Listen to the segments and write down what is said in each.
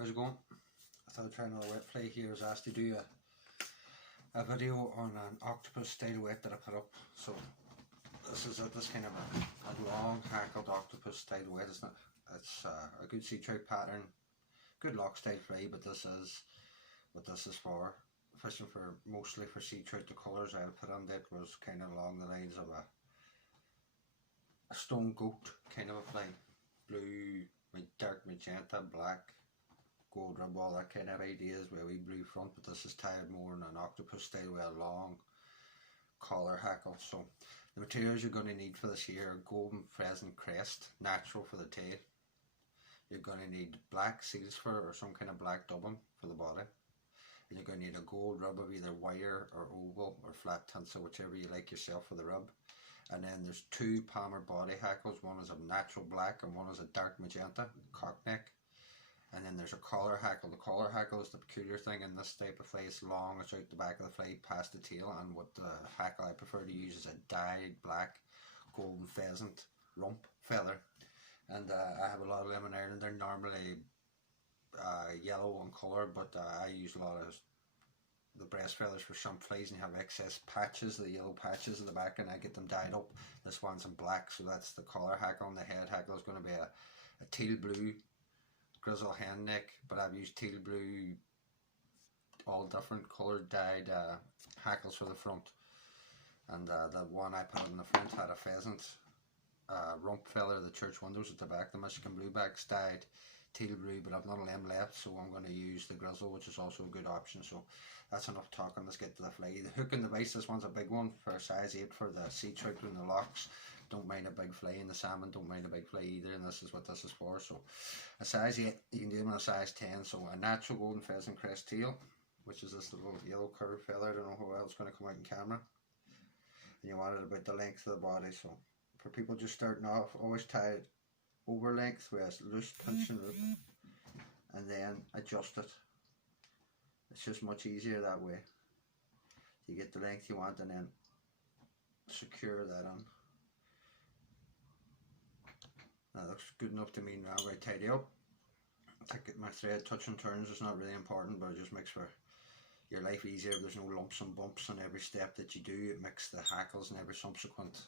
How's it going? I thought I'd try another wet play here. I was asked to do a video on an octopus style wet that I put up. So this is this kind of a long hackled octopus style wet. It's a good sea trout pattern, good lock style fly, but this is what this is for. Fishing for mostly for sea trout. The colours I put on it was kind of along the lines of a stone goat kind of a fly. Blue, dark magenta, black, gold rub, all that kind of ideas with a wee blue front, but this is tied more in an octopus style with a long collar hackle. So the materials you're going to need for this here are golden pheasant crest, natural for the tail. You're going to need black seal's fur or some kind of black dubbing for the body. And you're going to need a gold rub of either wire or oval or flat tinsel, whichever you like yourself for the rub. And then there's two palmer body hackles. One is a natural black and one is a dark magenta, cock neck. And then there's a collar hackle. The collar hackle is the peculiar thing in this type of fly. It's long, it's out the back of the fly past the tail, and what the hackle I prefer to use is a dyed black golden pheasant rump feather. And I have a lot of them in Ireland. They're normally yellow in colour, but I use a lot of the breast feathers for some flies, and you have excess patches, the yellow patches in the back, and I get them dyed up. This one's in black, so that's the collar hackle, and the head hackle is going to be a teal blue grizzle hen neck, but I've used teal blue, all different coloured dyed hackles for the front. And the one I put in the front had a pheasant rump feather, the church windows at the back, the Michigan bluebacks dyed teal blue, but I've none of them left, so I'm going to use the grizzle, which is also a good option. So that's enough talking, let's get to the fly. The hook and the vise, this one's a big one for a size 8 for the sea trout and the locks. Don't mind a big fly, and the salmon don't mind a big fly either, and this is what this is for. So a size 8, you can do them in a size 10. So a natural golden pheasant crest tail, which is this little yellow curved feather. I don't know how well it's going to come out in camera. And you want it about the length of the body. So for people just starting off, always tie it over length with a loose pinching loop, and then adjust it. It's just much easier that way. You get the length you want and then secure that on. That looks good enough to me now. I'm going to tidy up. Take my thread, touch and turns. It's not really important, but it just makes for your life easier. There's no lumps and bumps on every step that you do. It makes the hackles and every subsequent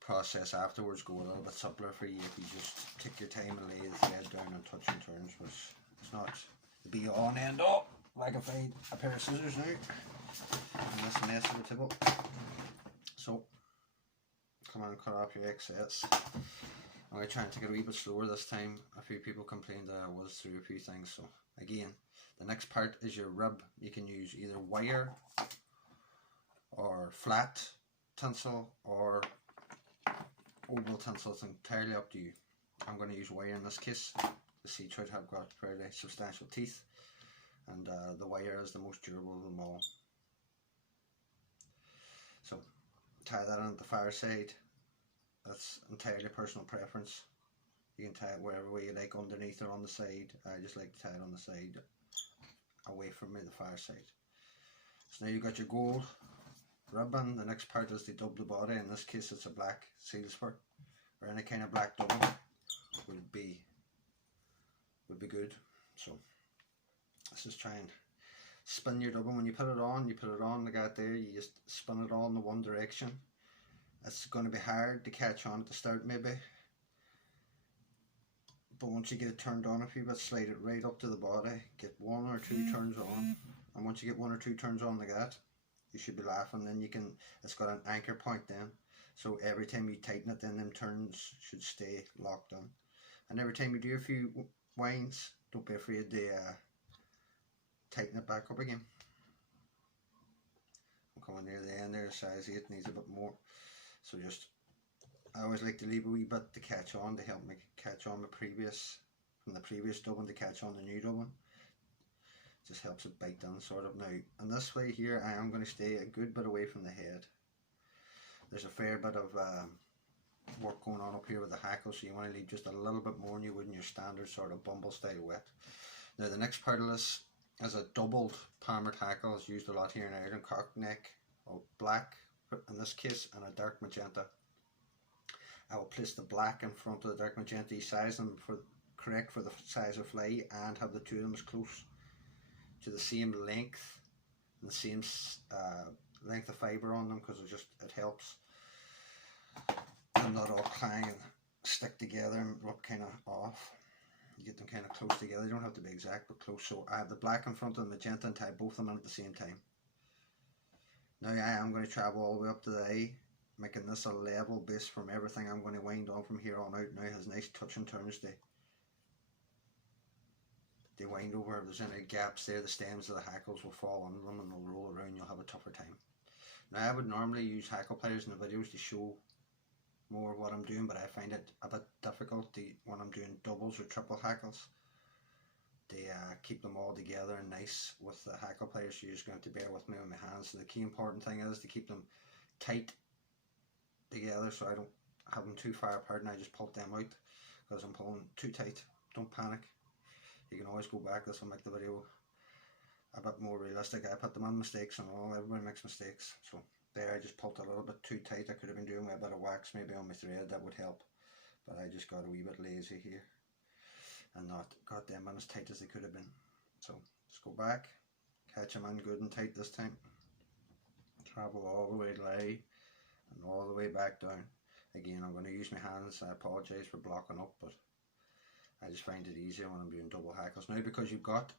process afterwards go a little bit simpler for you if you just take your time and lay the thread down and touch and turns, which it's not the be all and end all. Like if I had a pair of scissors now and this mess of the table. So come on, cut off your excess. I'm going to try and take it a wee bit slower this time. A few people complained that I was through a few things. So again, the next part is your rub. You can use either wire or flat tinsel or oval tinsel. It's entirely up to you. I'm going to use wire in this case. The sea trout have got fairly substantial teeth, and the wire is the most durable of them all. So tie that on at the far side. That's entirely personal preference. You can tie it wherever way you like, underneath or on the side. I just like to tie it on the side, away from me, the far side. So now you've got your gold ribbon. The next part is to dub the body. In this case it's a black seal's fur, or any kind of black double would be good. So let's just try and spin your double. When you put it on like that there, you just spin it all in the one direction. It's going to be hard to catch on at the start maybe, but once you get it turned on a few bit, slide it right up to the body, get 1 or 2 turns on, and once you get 1 or 2 turns on like that, you should be laughing. Then you can, it's got an anchor point then, so every time you tighten it, then them turns should stay locked on. And every time you do a few winds, don't be afraid to tighten it back up again. I'm coming near the end there, size 8 needs a bit more. So just, I always like to leave a wee bit to catch on, to help me catch on from the previous dubbing to catch on the new dubbing. Just helps it bite down sort of. Now, in this way here, I am going to stay a good bit away from the head. There's a fair bit of work going on up here with the hackle, so you want to leave just a little bit more than you would in your standard sort of bumble style wet. Now the next part of this is a doubled palmered hackle. It's used a lot here in Ireland, cock neck, or black in this case, and a dark magenta. I will place the black in front of the dark magenta, size them for correct for the size of fly and have the two of them as close to the same length and the same length of fibre on them, because it helps them not all clang and stick together and look kind of off. You get them kind of close together. They don't have to be exact, but close. So I have the black in front of the magenta and tie both of them in at the same time. Now I am going to travel all the way up to the eye, making this a level base from everything. I'm going to wind on from here on out. Now it has nice touch and turns. They wind over. If there's any gaps there, the stems of the hackles will fall under them and they'll roll around. You'll have a tougher time. Now I would normally use hackle pliers in the videos to show more what I'm doing, but I find it a bit difficult when I'm doing doubles or triple hackles to keep them all together and nice with the hackle pliers. So you're just going to have to bear with me with my hands. So the key important thing is to keep them tight together so I don't have them too far apart and I just pull them out because I'm pulling too tight. Don't panic. You can always go back. This will make the video a bit more realistic. I put them on mistakes and all. Everybody makes mistakes. So there, I just pulled a little bit too tight. I could have been doing with a bit of wax maybe on my thread. That would help. But I just got a wee bit lazy here and not got them in as tight as they could have been. So let's go back. Catch them in good and tight this time. Travel all the way to lie and all the way back down. Again, I'm going to use my hands. I apologise for blocking up, but I just find it easier when I'm doing double hackles. Now, because you've got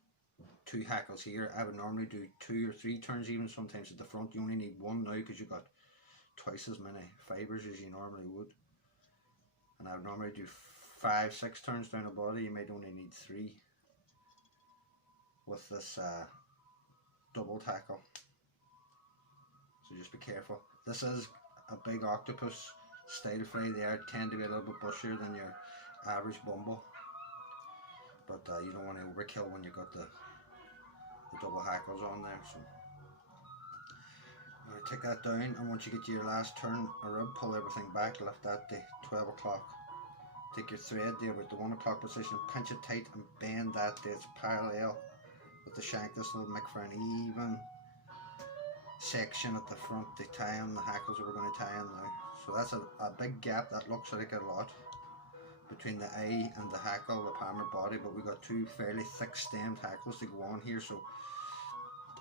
two hackles here, I would normally do 2 or 3 turns even sometimes at the front. You only need one now because you've got twice as many fibres as you normally would. And I would normally do 5, 6 turns down the body. You might only need 3 with this double tackle. So just be careful. This is a big octopus style fry. They tend to be a little bit bushier than your average bumble. But you don't want to overkill when you've got the double hackles on there. So take that down, and once you get to your last turn a rib, pull everything back, lift that to 12 o'clock. Take your thread there with the 1 o'clock position, pinch it tight and bend that to its parallel with the shank. This will make for an even section at the front to tie on the hackles that we're going to tie in now. So that's a big gap. That looks like a lot between the eye and the hackle, the palmar body, but we've got 2 fairly thick stemmed hackles to go on here, so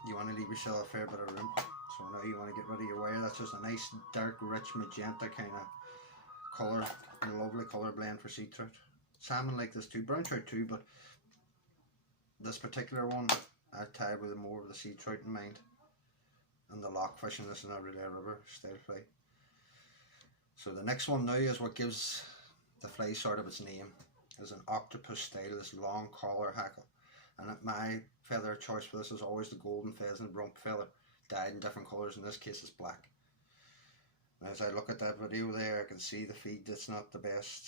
you want to leave yourself a fair bit of room. So now you want to get rid of your wire. That's just a nice dark rich magenta kind of colour, a lovely colour blend for sea trout. Salmon like this too, brown trout too, but this particular one I tie with more of the sea trout in mind, and the lock fish, and this is not really a river style fly. So the next one now is what gives the fly sort of its name, is an octopus style, this long collar hackle. And my feather of choice for this is always the golden pheasant rump feather, dyed in different colours. In this case it's black. Now as I look at that video there, I can see the feed. It's not the best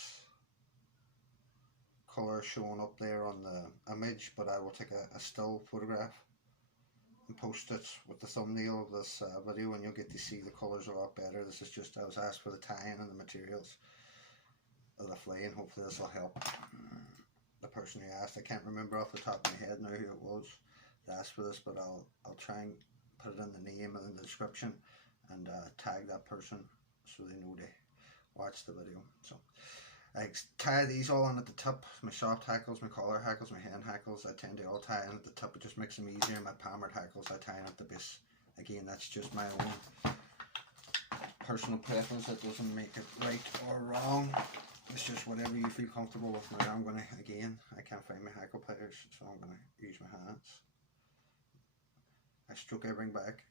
colour showing up there on the image, but I will take a still photograph and post it with the thumbnail of this video, and you'll get to see the colours a lot better. This is just, I was asked for the tie-in and the materials of the fly, and hopefully this will help the person who asked. I can't remember off the top of my head now who it was that asked for this, but I'll try and put it in the name and in the description and tag that person so they know to watch the video. So I tie these all on at the tip. My soft hackles, my collar hackles, my hand hackles, I tend to all tie in at the tip. It just makes them easier. My palmered hackles I tie in at the base. Again, that's just my own personal preference. That doesn't make it right or wrong. It's just whatever you feel comfortable with. Now I'm going to, again, I can't find my hackle pliers, so I'm going to use my hands. I stroke everything back,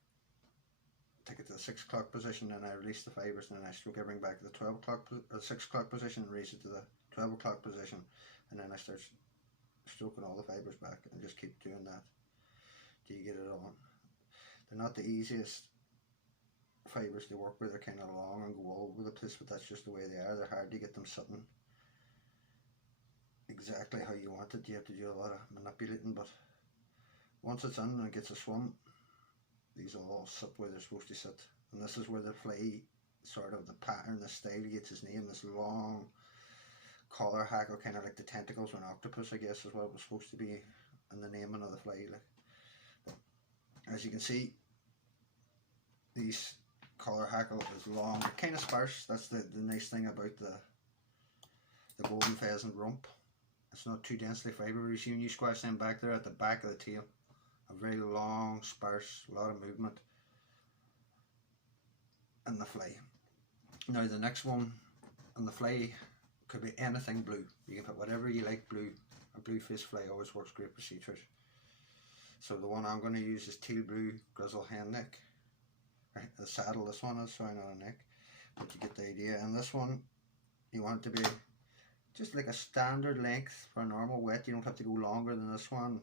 take it to the 6 o'clock position, and I release the fibres, and then I stroke everything back to the 12 o'clock, 6 o'clock position, and raise it to the 12 o'clock position, and then I start stroking all the fibres back, and just keep doing that till you get it on. They're not the easiest fibres to work with. They're kind of long and go all over the place, but that's just the way they are. They're hard to get them sitting exactly how you want it. You have to do a lot of manipulating, but once it's in and it gets a swim, these will all sit where they're supposed to sit. And this is where the fly, sort of the pattern, the style gets its name. This long collar hackle, kind of like the tentacles of an octopus, I guess is what it was supposed to be in the naming of the fly. Like, as you can see, these collar hackle is long, they're kind of sparse. That's the nice thing about the golden pheasant rump. it's not too densely fibre. You see when you squash them back there at the back of the tail, a very long, sparse, a lot of movement in the fly. Now the next one on the fly could be anything blue. You can put whatever you like blue. A blue face fly always works great for sea fish. So the one I'm going to use is teal blue grizzle hen neck. The saddle, this one is, sorry, not a neck, but you get the idea. And this one, you want it to be just like a standard length for a normal wet. You don't have to go longer than this one.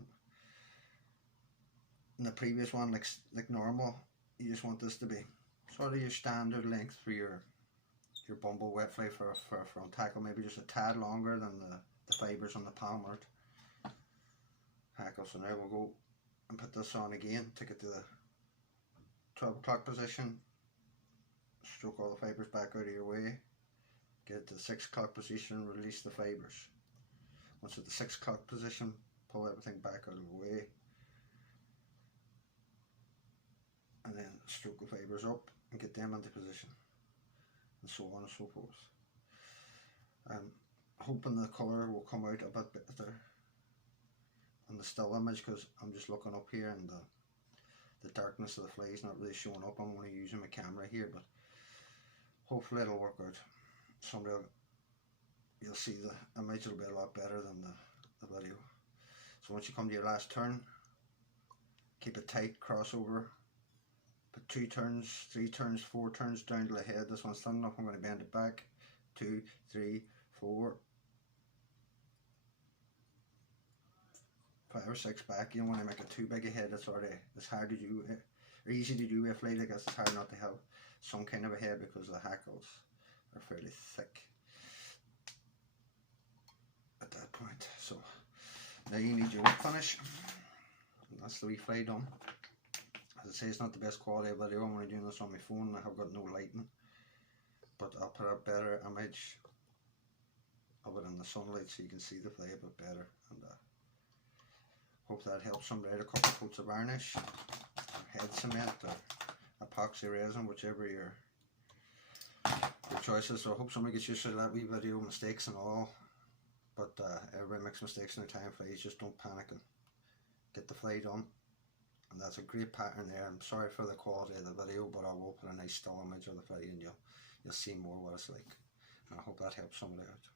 And the previous one, like normal, you just want this to be sort of your standard length for your bumble wet fly for a front tackle. Maybe just a tad longer than the fibres on the palm hackle. So now we'll go and put this on again, take it to the 12 o'clock position, stroke all the fibres back out of your way, get it to the 6 o'clock position, release the fibres. Once at the 6 o'clock position, pull everything back out of the way, and then stroke the fibres up and get them into position, and so on and so forth. I'm hoping the colour will come out a bit better on the still image, because I'm just looking up here and the darkness of the fly is not really showing up. I'm only using my camera here, but hopefully it'll work out. Someday you'll see the image will be a lot better than the video. So once you come to your last turn, keep it tight, crossover, put 2 turns, 3 turns, 4 turns down to the head. This one's thin enough, I'm going to bend it back, 2, 3, 4, 5 or 6 back. You don't want to make it too big a head. It's hard to do, or easy to do with a fly like this. It's hard not to have some kind of a head because the hackles are fairly thick at that point. So now you need your whip finish, and that's the wee fly done. As I say, it's not the best quality of video. I'm only doing this on my phone. I have got no lighting, but I'll put a better image of it in the sunlight so you can see the fly a bit better. And hope that helps somebody out. A couple of coats of varnish, or head cement, or epoxy resin, whichever your choice is. So I hope somebody gets used to that wee video, mistakes and all. But everybody makes mistakes in their time flies. Just don't panic and get the fly done. And that's a great pattern there. I'm sorry for the quality of the video, but I will put a nice still image of the fly and you'll see more what it's like. And I hope that helps somebody out.